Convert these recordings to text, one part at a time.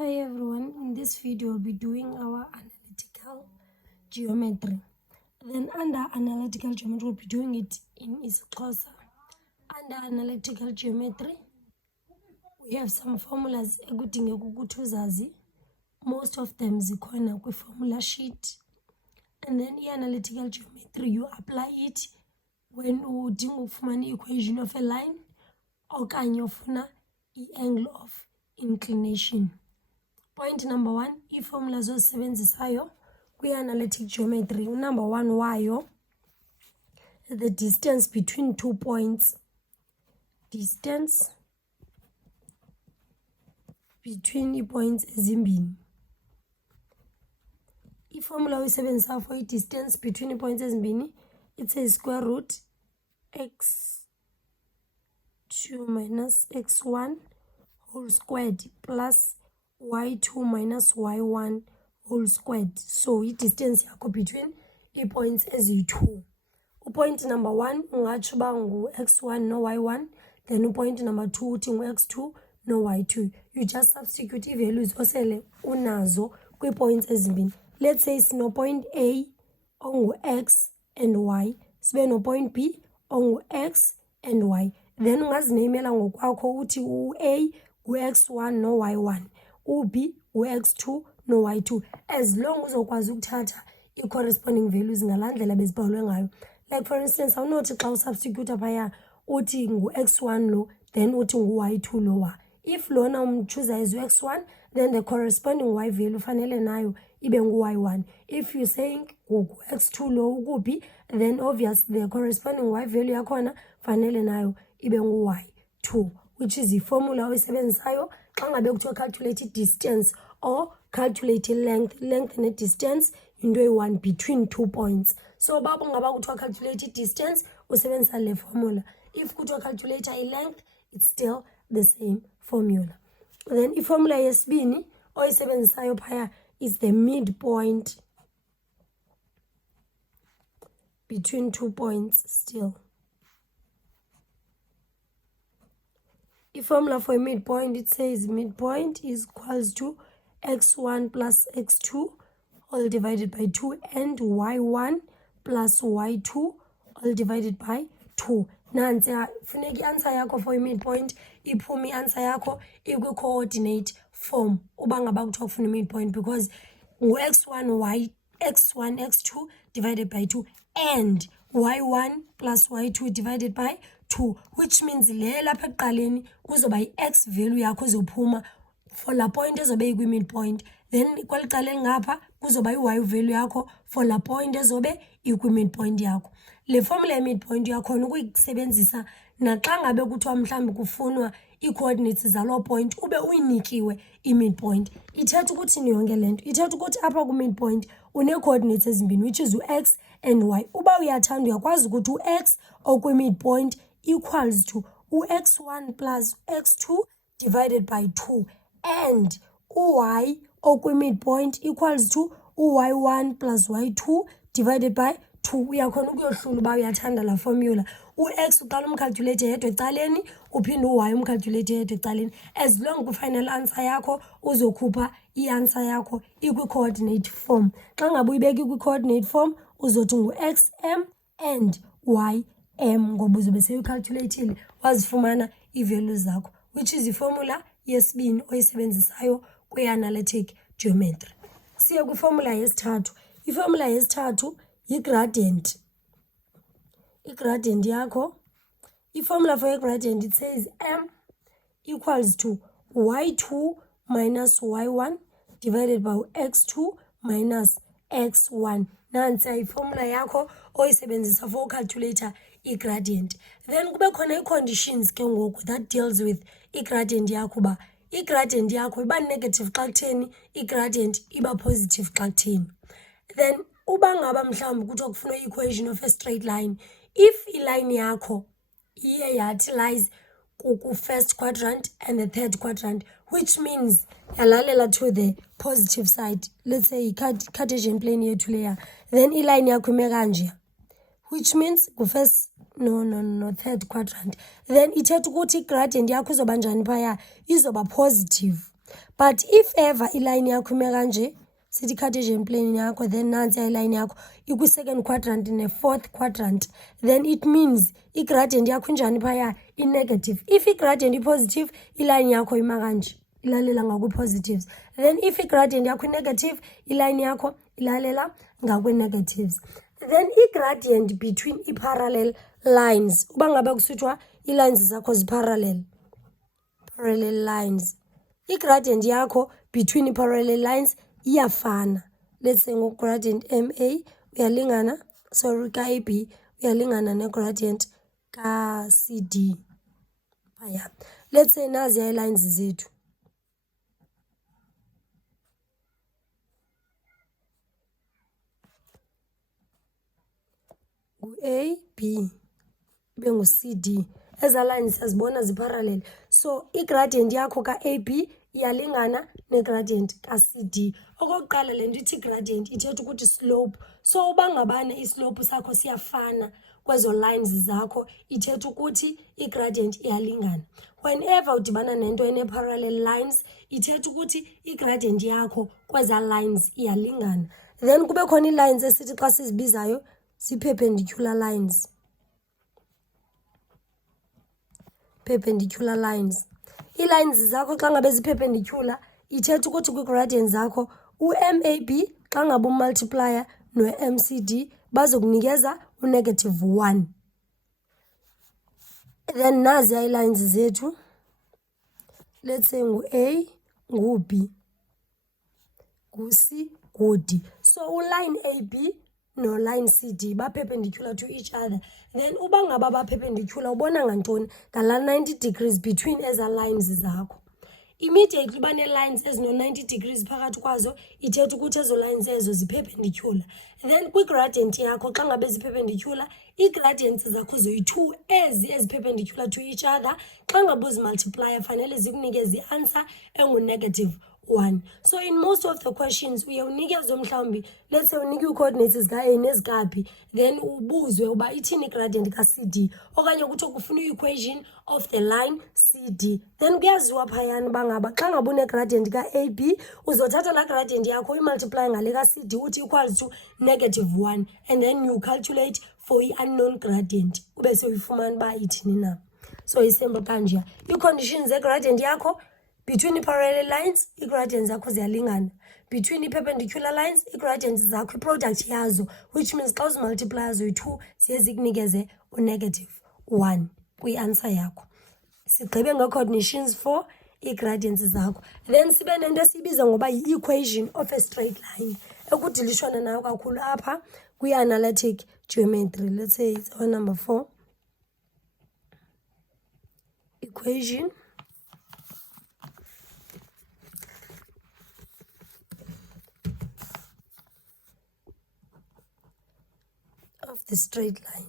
Hi everyone, in this video we'll be doing our analytical geometry. Then under analytical geometry we'll be doing it in isiXhosa. Under analytical geometry we have some formulas ekudingeka ukuthi uzazi. Most of them zikhona kwi-formula sheet. And then i-analytical geometry you apply it when udinga ukufumana i-equation of a line okanye ufuna i-angle of inclination. Point number 1, i-formula zozisebenzisayo kwi-analytic geometry. Number 1 wayo, the distance between 2 points. Distance between i-points ezimbini. I-formula oyisebenzisayo for i-distance between i-points ezimbini, it says square root x2 minus x1 whole squared plus y2 minus y1 whole squared. So i-distance yakho between i-points eziyi-2. Point number 1 ungatsho uba ngu-x1 no y1, then point number 2 uthi ngu-x2 no y2. You just substitute i-values osele unazo kwi-points ezimbini. Let's say sino-point A ongu-x and y, sibe no-point B ongu-x and y. Then ungazineyimela ngokwakho uthi u-A ngu-x1 no y1, u-B ngu-x2 no y2, as long uzokwazi ukuthatha i-corresponding values ngalaa ndlela bezibhalwe ngayo. Like for instance, awunothi xa usubstitute phaya uthi ngu-x1 lo, then uthi ngu-y2 lo wa. If lona umchoose as u-x1, then the corresponding y value fanele nayo ibe ngu-y1. If you saying ngu-x2 lo ukubi, then obvious the corresponding y value yakhona fanele nayo ibe ngu-y2, which is i-formula oyisebenzisayo xa ngabe kuthiwa calculate distance or calculate length. Length ne distance into eyi-1 between 2 points. So baba ngaba kuthiwa calculate distance usebenzisa le formula. If kuthiwa calculate i-length, it's still the same formula. Then i-formula yesibini oyisebenzisayo phaya is the midpoint between 2 points still. The formula for a midpoint, it says midpoint is equals to x1 plus x2 all divided by 2 and y1 plus y2 all divided by 2. Nansi funeka i-answer yakho for i-midpoint iphume i-answer yakho ikwi-coordinate form uba ngaba kuthiwa ufuna i-midpoint, because ngu-x1 x2 divided by 2 and y1 plus y2 divided by 2, which means le lapha ekuqaleni kuzoba i-x value yakho izophuma for la point ezobe ikwi-midpoint, then kweli cala elingapha kuzoba i-y value yakho for la point ezobe ikwi-midpoint yakho. Le formula ye-midpoint yakhona ukuyisebenzisa naxa ngabe kuthiwa mhlawumbi kufunwa ii-coordinates zaloo point ube uyinikiwe i-midpoint. Ithetha ukuthi yonke le nto, ithetha ukuthi apha ku-midpoint une-coordinates ezimbini, which is u-x and y. Uba uyathanda uyakwazi ukuthi u-x okwi-midpoint equals to u-x1 plus x2 divided by 2 and u-y okwi-midpoint equals to u-y1 plus y2 divided by 2. Uyakhona ukuyohlula uba uyathanda la formula. U-x uqala umcalculate yedwa ecaleni, uphinde u-y umcalculate yedwa ecaleni. As long ku-final answer yakho uzokhupha i-answer yakho ikwi-coordinate form. Xa ngabe uyibeka ikwi-coordinate form uzothi ngu-xm and ym, ngoba uzobe seyucalculatile wazifumana ii-values zakho, which is i-formula yesibini oyisebenzisayo kwi-analytic geometry. Siye kwi-formula yesithathu. I-formula yesithathu yi-gradient. I-gradient yakho, i-formula for i-gradient, it says m equals to y2 minus y1 divided by x2 minus x1. Nansi i-formula yakho oyisebenzisa for calculator i-gradient. Then kube khona i-conditions ke ngoku that deals with i-gradient yakho ba i-gradient yakho iba negative xa kutheni, i-gradient iba positive xa kutheni. Then uba ngaba mhlawumbi kuthiwa kufunwa i-equation of a straight line, if i-line yakho iye yathi lies ku-first quadrant and the third quadrant, which means yalalela to the positive side, let's say i-Cartesian plane yethu leya, then i-line yakho ime kanje, which means ku-first third quadrant, then ithetha ukuthi i-gradient yakho izoba njani phaya, izoba positive. But if ever iline yakho ime kanje, sithi Cartesian plane yakho, then nansi iline yakho ikwi-second quadrant ne-fourth quadrant, then it means i-gradient yakho injani phaya i-negative. If i-gradient i-positive, iline yakho ima kanje, ilalela ngakwi-positives. Then if i-gradient yakho i-negative, iline yakho ilalela ngakwi-negatives. Then i-gradient between i-parallel lines, uba ngabe kusithiwa i-lines zakho zi-parallel, parallel lines, i-gradient yakho between i-parallel lines iyafana. Let's say ngo-gradient MA uyalingana, sorry, ka-AB uyalingana ne-gradient ka-CD. Let's say nazi i-lines zethu. A, B, ibe ngu-CD. Eza lines siyazibona zi-parallel. So i-gradient yakho ka-AB iyalingana ne-gradient ka-CD. Okokuqala le nto ithi gradient ithetha ukuthi slope. So uba ngabane islope sakho siyafana kwezo lines zakho, ithetha ukuthi i-gradient iyalingana. Whenever udibana nento ene-parallel lines, ithetha ukuthi i-gradient yakho kweza lines iyalingana. Then kube khona ii-lines esithi xa sizibizayo zi-perpendicular lines. Perpendicular lines. I-lines zakho xa ngabe zi-perpendicular, ithetha ukuthi kwi-gradient zakho u-MAB xa ngabe umultiplier no-MCD bazokunikeza u-1. Then nazi i-lines zethu. Let's say ngu-A, ngu-B, ngu-C, ngu-D. So u-line AB no line CD ba perpendicular to each other. Then uba ngaba ba perpendicular ubona ngantoni ngala 90 degrees between eza lines zakho. Immediately bane lines ezino 90 degrees phakathi kwazo, ithetha ukuthi ezo lines ezo zi-perpendicular. Then kwi-gradient yakho xa ngabe zi-perpendicular, i-gradients zakho zoyi-2 ezi-perpendicular to each other. Xa ngabe uzimultiplier fanele zikunikeze i-answer engu-1. So in most of the questions uye unikezwe mhlawumbi, let's say unike i-coordinates zika-A nezika-B, then ubuzwe uba ithini i-gradient ka-CD, okanye kuthiwa kufuna i-equation of the line CD. Then kuyaziwa phayana uba ngaba xa ngabe une-gradient ka-AB uzothatha laa gradient yakho uyimultiply ngale ka-CD uthi equals to -1, and then you calculate for i-unknown gradient ube sewuyifumana uba ithini na. So isimple kanje. Ii-conditions ze-gradient yakho between i-parallel lines, i-gradients zakho ziyalingana. Between i-perpendicular lines, i-gradients zakho i-product yazo, which means xa uzimultiplya zoyi-2 ziye zikunikeze u-1 kwi-answer yakho. Sigqibe nge-coordinations for i-gradients zakho. Then sibe nento esiyibiza ngoba yi-equation of a straight line ekudilishwana nayo kakhulu apha kwi-analytic geometry. Let's say it's our number 4. Equation of the straight line.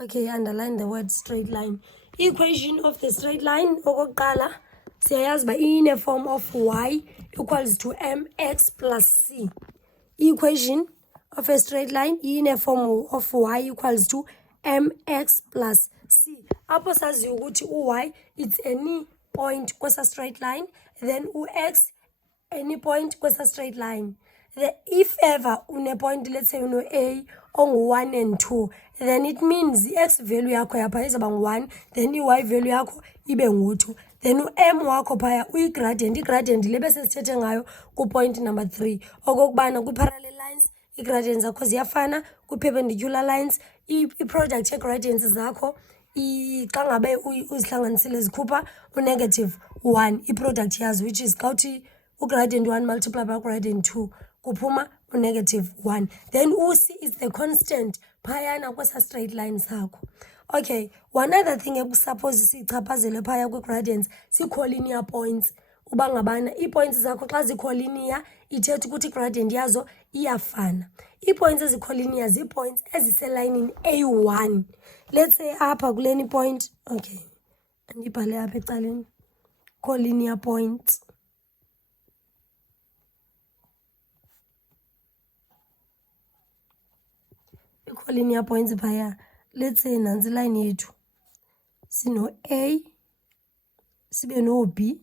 Okay, underline the word straight line. Equation of the straight line, okokuqala siyayazi ba in a form of y equals to mx plus c. Equation of a straight line in a form of y equals to mx plus c. Apho saziyo ukuthi u-y it's any point kwesa straight line, then u-x any point kwesa straight line. If ever une point, let's say uno A ongu-1 and 2, then it means the x value yakho yapha izaba ngu-1, then i-y value yakho ibe ngu-2. Then u-m wakho phaya uyi-gradient, i-gradient le bese sithethe ngayo ku-point number 3. Okokubana kwi-parallel lines, i-gradients zakho ziyafana, kwi-perpendicular lines, i-product ye-gradients zakho xa ngabe uzihlanganisile zikhupha u-1, i-product yazo, which is xa uthi u-gradient 1 multiply by gradient 2 kuphuma u-1. Then u-c is the constant phayana kwesa straight line sakho. Okay, one other thing suppose sichaphazele phaya kwi-gradients si-collinear points. Uba ngabana ii-points zakho xa zikho-linear ithetha ukuthi i-gradient yazo iyafana. Ii-points ezikho-linear zii-points eziselayinini A1. Let's say apha kuleni point, okay, andibhale apha ecaleni, collinear points. Collinear points phaya, let's say nansi line yethu sino A sibe no B,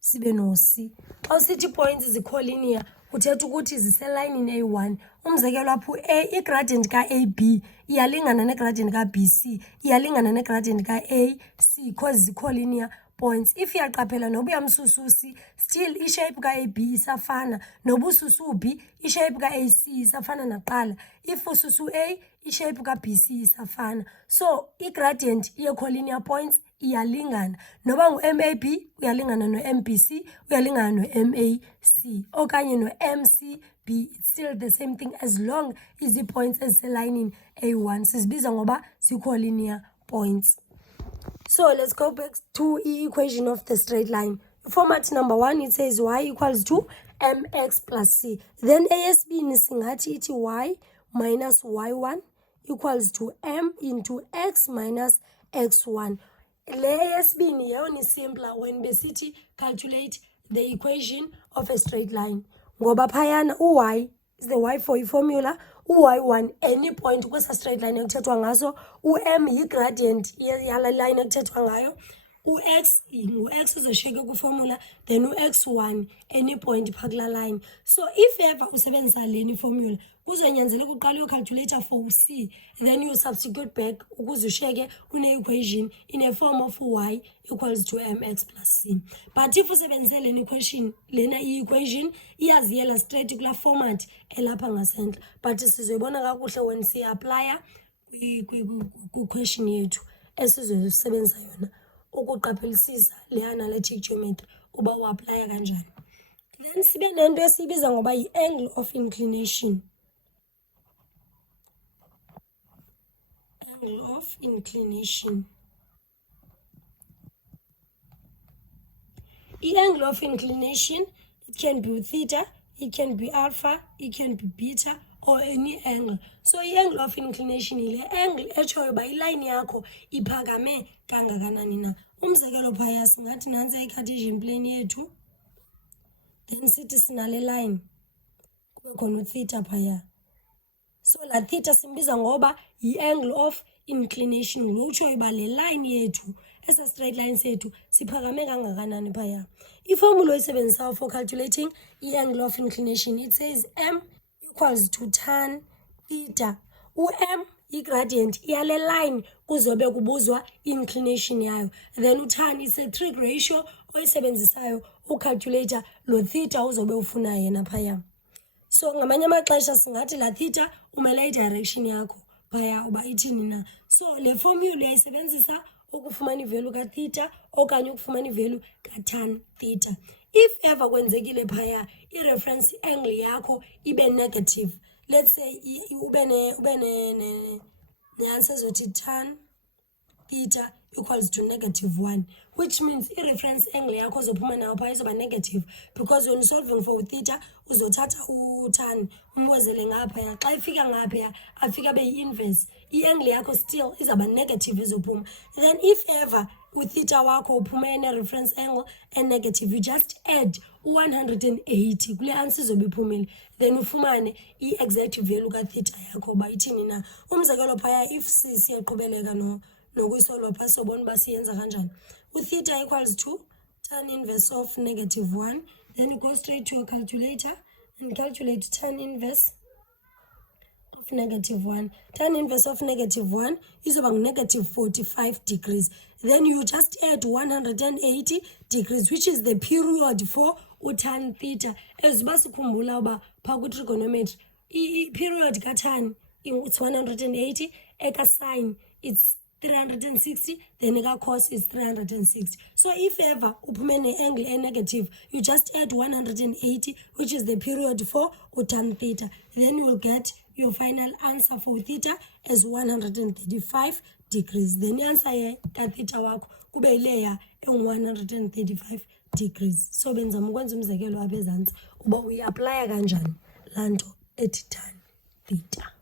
sibe no C. Xa usithi points zikho-linear, uthetha ukuthi ziselayinini eyi-1. Umzekelo apho igradient ka-AB iyalingana negradient ka-BC, iyalingana negradient ka-AC because zikho-linear points. If iyaqaphela noba uyamsusa u-C, still ishape ka-AB isafana, noba ususa u-B, ishape ka-AC isafana nakuqala. If ususa u-A, ishape ka-BC isafana. So igradient ye-collinear points iyalingana. Noba ngu-MAB uyalingana no-MBC, uyalingana no-MAC, okanye no-MCB. It's still the same thing as long as ii-points eziselayinini A1 sizibiza ngoba zikho-linear points. So let's go back to the equation of the straight line. Format number 1, it says y equals to mx plus c. Then ASB singathi iti y minus y1 equals to m into x minus x1. Le ASB ni simpler when besithi calculate the equation of a straight line. Ngoba phayana y is the y for formula. U-y1 any point kwesa straight line ekuthethwa ngaso, u-m yi-gradient yala line ekuthethwa ngayo, u-x ngu-x uzoshiyeke kwifomula, then u-x1 any point phakula line. So if ever usebenzisa leni formula, kuzonyanzeleka uqale uyocalculator for u-c, then you substitute back ukuze ushiyeke une-equation in a form of y equals to mx plus c. But if usebenzise leni equation, lena i-equation iyaziyela straight kula format elapha ngasentla. But sizoyibona kakuhle when siya-applya ku-question yethu esizoyisebenzisa yona ukuqaphelisisa le analytic geometry uba u-applya kanjani. Then sibe nento esibiza ngoba yi-angle of inclination. Angle of inclination. I-angle of inclination, it can be theta, it can be alpha, it can be beta, or any angle. So i-angle of inclination ile angle etshoyo uba iline yakho iphakame kangakanani na. Umzekelo phaya singathi nantsi i-Cartesian plane yethu, then sithi sinale line kube khona u-theta phaya. So la theta simbiza ngoba yi-angle of inclination. Lo utshoyo uba le line yethu, esa straight line sethu siphakame kangakanani phaya. Iformula oyisebenzisayo for calculating i-angle of inclination, it says m equals to tan theta. U-m i-gradient yale line kuzobe kubuzwa inclination yayo. Then u-tan is a trig ratio oyisebenzisayo ucalculator lo theta uzobe ufuna yena phaya. So ngamanye amaxesha singathi la theta umele i-direction yakho phaya uba ithini na. So le formula uyayisebenzisa ukufumana ivalue ka-theta okanye ukufumana ivalue ka-tan theta. If ever kwenzekile phaya i-reference angle yakho ibe negative, let's say ube ne-answer zothi tan theta equals to -1, which means i-reference angle yakho ozophuma nayo phaya izoba negative, because when solving for theta uzothatha u-tan umwezele ngaphaya. Xa ifika ngaphaya afika abe yi-inverse, i-angle yakho still izaba negative izophuma. Then if ever u-theta wakho uphuma ene-reference angle e-negative, you just add 180 kule answer izobe iphumile, then ufumane i-exact value ka-theta yakho uba ithini na. Umzekelo phaya if siyaqhubeleka nokuyisolva phaa sobona uba siyenza kanjani. U-theta equals to tan inverse of -1, then you go straight to your calculator and calculate tan inverse of -1. Tan inverse of -1 izoba ngu-45 degrees. Then you just add 180 degrees, which is the period for tan theta. As uba sikhumbula uba phaa ku-trigonometry i-period ka-tan it's 180, eka-sine it's 360, then eka-cos is 360. So if ever uphume ne-angle e-negative, you just add 180, which is the period for tan theta. Then you will get your final answer for theta as 135 degrees. Then i-answer ka-theta wakho kube yileya engu-135 degrees. So benzama ukwenza umzekelo apha ezantsi uba uyi-applya kanjani laa nto ethi tan theta.